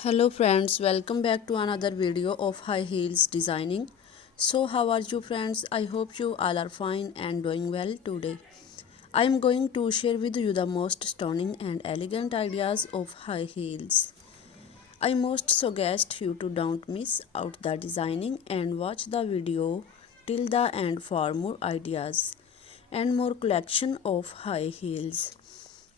Hello friends, welcome back to another video of high heels designing. So how are you friends? I hope you all are fine and doing well today. I am going to share with you the most stunning and elegant ideas of high heels. I most suggest you to don't miss out the designing and watch the video till the end for more ideas and more collection of high heels.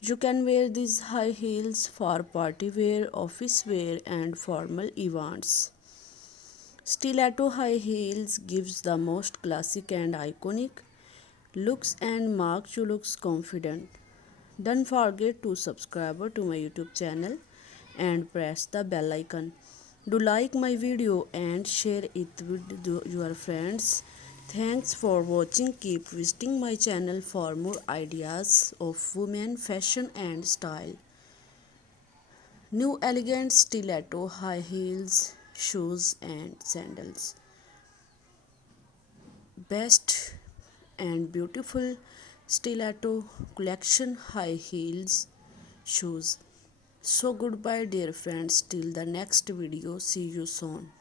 You can wear these high heels for party wear, office wear and formal events. Stiletto high heels gives the most classic and iconic looks and makes you looks confident. Don't forget to subscribe to my YouTube channel and press the bell icon. Do like my video and share it with your friends. Thanks for watching. Keep visiting my channel for more ideas of women fashion and style. New elegant stiletto high heels, shoes and sandals. Best and beautiful stiletto collection high heels shoes. So goodbye dear friends till the next video. See you soon.